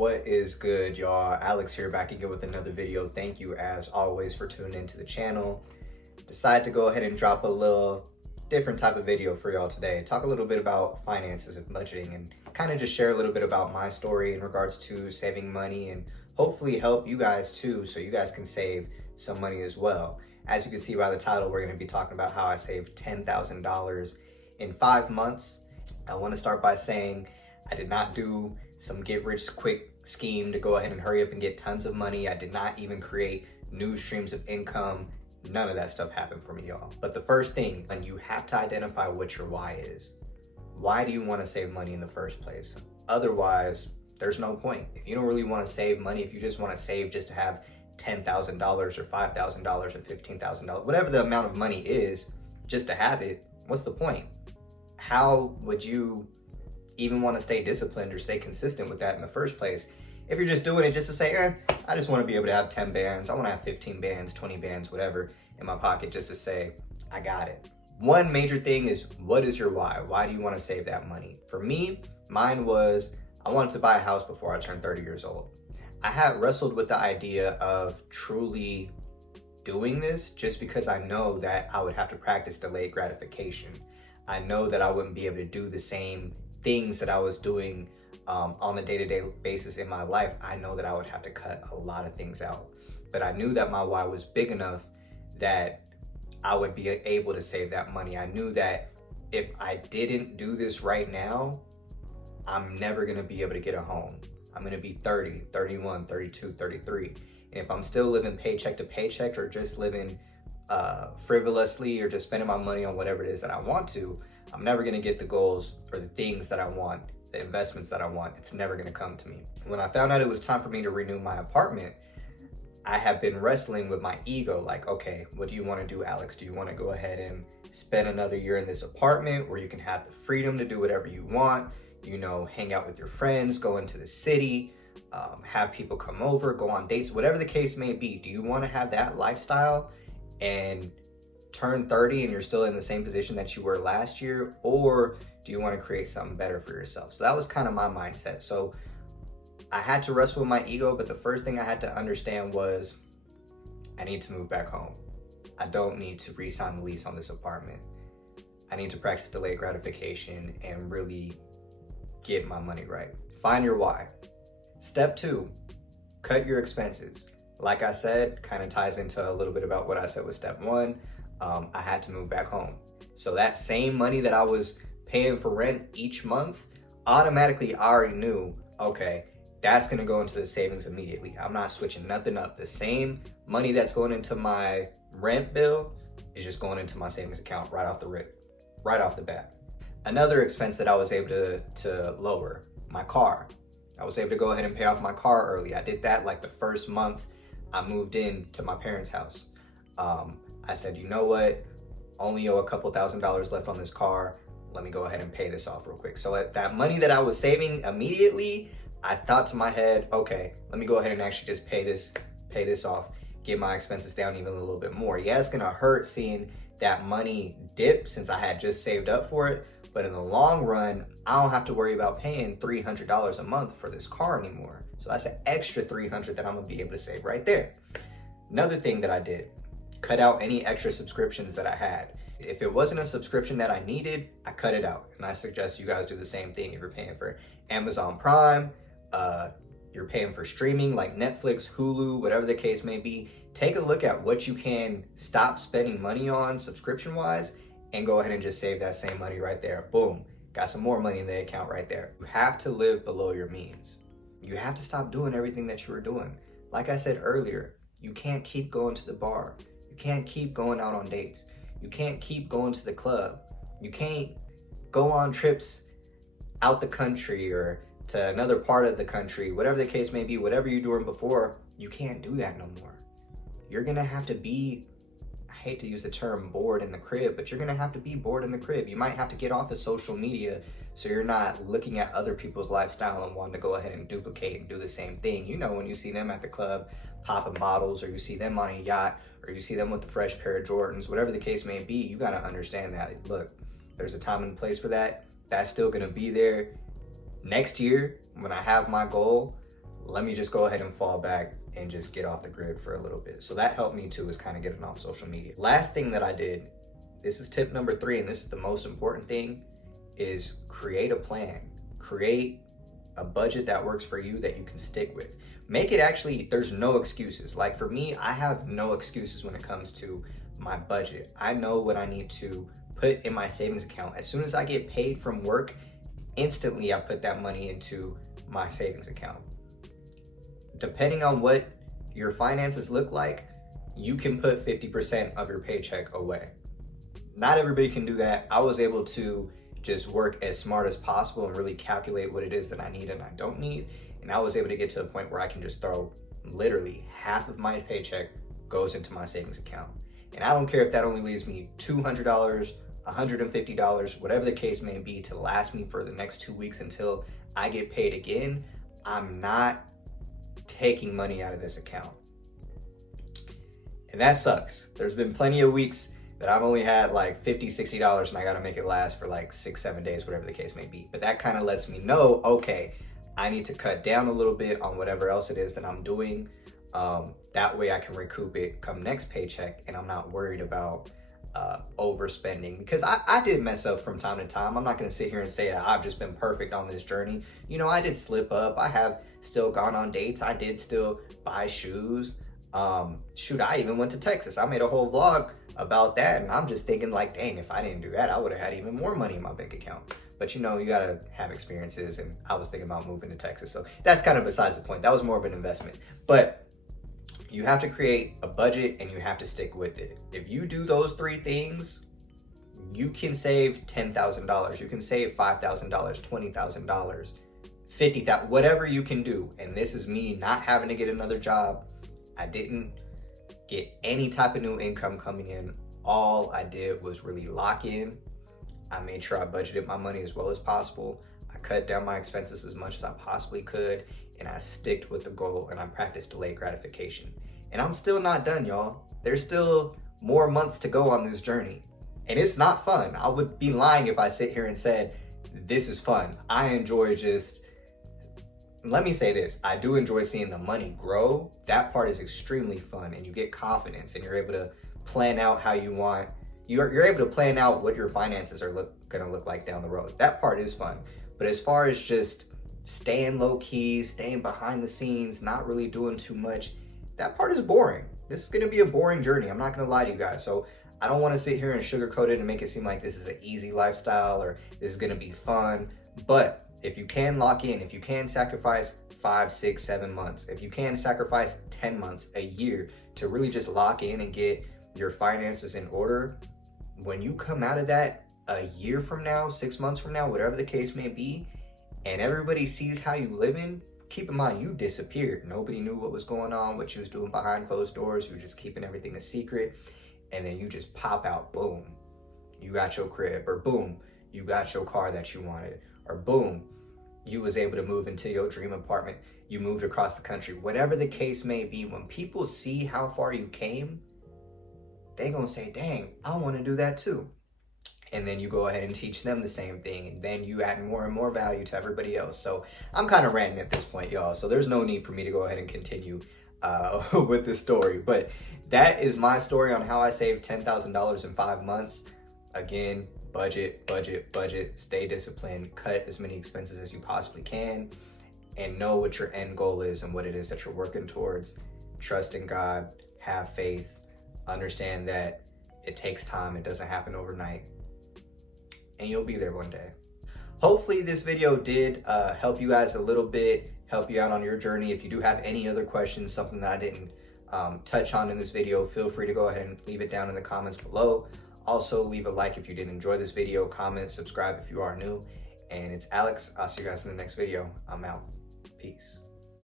What is good, y'all? Alex here, back again with another video. Thank you as always for tuning into the channel. Decided to go ahead and drop a little different type of video for y'all today. Talk a little bit about finances and budgeting, and kind of just share a little bit about my story in regards to saving money, and hopefully help you guys too, so you guys can save some money as well. As you can see by the title, we're going to be talking about how I saved $10,000 in 5 months. I want to start by saying I did not do some get rich quick scheme to go ahead and hurry up and get tons of money. I did not even create new streams of income. None of that stuff happened for me, y'all. But the first thing, and you have to identify what your why is. Why do you want to save money in the first place? Otherwise, there's no point. If you don't really want to save money, if you just want to save just to have $10,000 or $5,000 or $15,000, whatever the amount of money is, just to have it, what's the point? How would you even want to stay disciplined or stay consistent with that in the first place if you're just doing it just to say, I just want to be able to have 10 bands, I want to have 15 bands, 20 bands, whatever in my pocket, just to say I got it. One major thing is, what is your why? Why do you want to save that money? For me, mine was I wanted to buy a house before I turned 30 years old. I had wrestled with the idea of truly doing this just because I know that I would have to practice delayed gratification. I know that I wouldn't be able to do the same things that I was doing on a day-to-day basis in my life. I know that I would have to cut a lot of things out, but I knew that my why was big enough that I would be able to save that money. I knew that if I didn't do this right now, I'm never gonna be able to get a home. I'm gonna be 30, 31, 32, 33. And if I'm still living paycheck to paycheck, or just living frivolously, or just spending my money on whatever it is that I want to, I'm never gonna get the goals or the things that I want, the investments that I want. It's never gonna come to me. When I found out it was time for me to renew my apartment, I have been wrestling with my ego, like, okay, what do you wanna do, Alex? Do you wanna go ahead and spend another year in this apartment where you can have the freedom to do whatever you want, you know, hang out with your friends, go into the city, have people come over, go on dates, whatever the case may be? Do you wanna have that lifestyle and turn 30 and you're still in the same position that you were last year? Or do you want to create something better for yourself? So that was kind of my mindset. So I had to wrestle with my ego, but the first thing I had to understand was I need to move back home. I don't need to re-sign the lease on this apartment. I need to practice delayed gratification and really get my money right. Find your why. Step 2, cut your expenses. Like I said, kind of ties into a little bit about what I said with step 1. I had to move back home. So that same money that I was paying for rent each month, automatically I already knew, okay, that's gonna go into the savings immediately. I'm not switching nothing up. The same money that's going into my rent bill is just going into my savings account right off the rip, right off the bat. Another expense that I was able to lower, my car. I was able to go ahead and pay off my car early. I did that like the first month I moved in to my parents' house. I said, you know what? Only owe a couple $1,000s left on this car. Let me go ahead and pay this off real quick. So that money that I was saving immediately, I thought to my head, okay, let me go ahead and actually just pay this off, get my expenses down even a little bit more. Yeah, it's gonna hurt seeing that money dip since I had just saved up for it, but in the long run, I don't have to worry about paying $300 a month for this car anymore. So that's an extra $300 that I'm gonna be able to save right there. Another thing that I did, cut out any extra subscriptions that I had. If it wasn't a subscription that I needed, I cut it out. And I suggest you guys do the same thing. If you're paying for Amazon Prime, you're paying for streaming like Netflix, Hulu, whatever the case may be, take a look at what you can stop spending money on subscription wise, and go ahead and just save that same money right there. Boom, got some more money in the account right there. You have to live below your means. You have to stop doing everything that you were doing. Like I said earlier, you can't keep going to the bar. You can't keep going out on dates. You can't keep going to the club. You can't go on trips out the country or to another part of the country, whatever the case may be, whatever you're doing before, you can't do that no more. You're gonna have to be, I hate to use the term bored in the crib, but you're gonna have to be bored in the crib. You might have to get off of social media so you're not looking at other people's lifestyle and wanting to go ahead and duplicate and do the same thing. You know, when you see them at the club popping bottles, or you see them on a yacht, or you see them with a fresh pair of Jordans, whatever the case may be, you gotta understand that, look, there's a time and place for that. That's still gonna be there. Next year, when I have my goal, let me just go ahead and fall back and just get off the grid for a little bit. So that helped me too, is kind of getting off social media. Last thing that I did, this is tip number 3, and this is the most important thing, is create a plan. Create a budget that works for you that you can stick with. Make it actually, there's no excuses. Like for me, I have no excuses when it comes to my budget. I know what I need to put in my savings account. As soon as I get paid from work, instantly I put that money into my savings account. Depending on what your finances look like, you can put 50% of your paycheck away. Not everybody can do that. I was able to just work as smart as possible and really calculate what it is that I need and I don't need. And I was able to get to a point where I can just throw literally half of my paycheck goes into my savings account. And I don't care if that only leaves me $200, $150, whatever the case may be, to last me for the next 2 weeks until I get paid again. I'm not taking money out of this account. And that sucks. There's been plenty of weeks that I've only had like $50, $60 and I gotta make it last for like 6, 7 days, whatever the case may be. But that kind of lets me know, okay, I need to cut down a little bit on whatever else it is that I'm doing. That way I can recoup it come next paycheck and I'm not worried about overspending, because I did mess up from time to time. I'm not gonna sit here and say that I've just been perfect on this journey. You know, I did slip up. I have still gone on dates. I did still buy shoes. Shoot, I even went to Texas. I made a whole vlog about that, and I'm just thinking like, dang, if I didn't do that, I would have had even more money in my bank account. But you know, you gotta have experiences, and I was thinking about moving to Texas, so that's kind of besides the point. That was more of an investment. But you have to create a budget and you have to stick with it. If you do those 3 things, you can save $10,000, you can save $5,000, $20,000, $50,000, whatever you can do. And this is me not having to get another job. I didn't get any type of new income coming in. All I did was really lock in. I made sure I budgeted my money as well as possible. I cut down my expenses as much as I possibly could, and I sticked with the goal, and I practiced delayed gratification. And I'm still not done, y'all. There's still more months to go on this journey. And it's not fun. I would be lying if I sit here and said, this is fun. I enjoy let me say this, I do enjoy seeing the money grow. That part is extremely fun, and you get confidence, and you're able to plan out how you want. You're able to plan out what your finances are gonna look like down the road. That part is fun. But as far as just staying low key, staying behind the scenes, not really doing too much, that part is boring. This is gonna be a boring journey. I'm not gonna lie to you guys. So I don't wanna sit here and sugarcoat it and make it seem like this is an easy lifestyle or this is gonna be fun. But if you can lock in, if you can sacrifice 5, 6, 7 months, if you can sacrifice 10 months, a year to really just lock in and get your finances in order, when you come out of that a year from now, 6 months from now, whatever the case may be, and everybody sees how you living, keep in mind, you disappeared. Nobody knew what was going on, what you was doing behind closed doors. You were just keeping everything a secret. And then you just pop out, boom, you got your crib, or boom, you got your car that you wanted, or boom, you was able to move into your dream apartment. You moved across the country. Whatever the case may be, when people see how far you came, they gonna say, dang, I want to do that too. And then you go ahead and teach them the same thing, and then you add more and more value to everybody else. So I'm kind of ranting at this point, y'all, so there's no need for me to go ahead and continue with this story. But that is my story on how I saved $10,000 in 5 months. Again, budget, stay disciplined, cut as many expenses as you possibly can, and know what your end goal is and what it is that you're working towards. Trust in God, have faith, understand that it takes time, it doesn't happen overnight, and you'll be there one day. Hopefully this video did help you guys a little bit, help you out on your journey. If you do have any other questions, something that I didn't touch on in this video, feel free to go ahead and leave it down in the comments below. Also, leave a like if you did enjoy this video, comment, subscribe if you are new. And it's Alex. I'll see you guys in the next video. I'm out. Peace.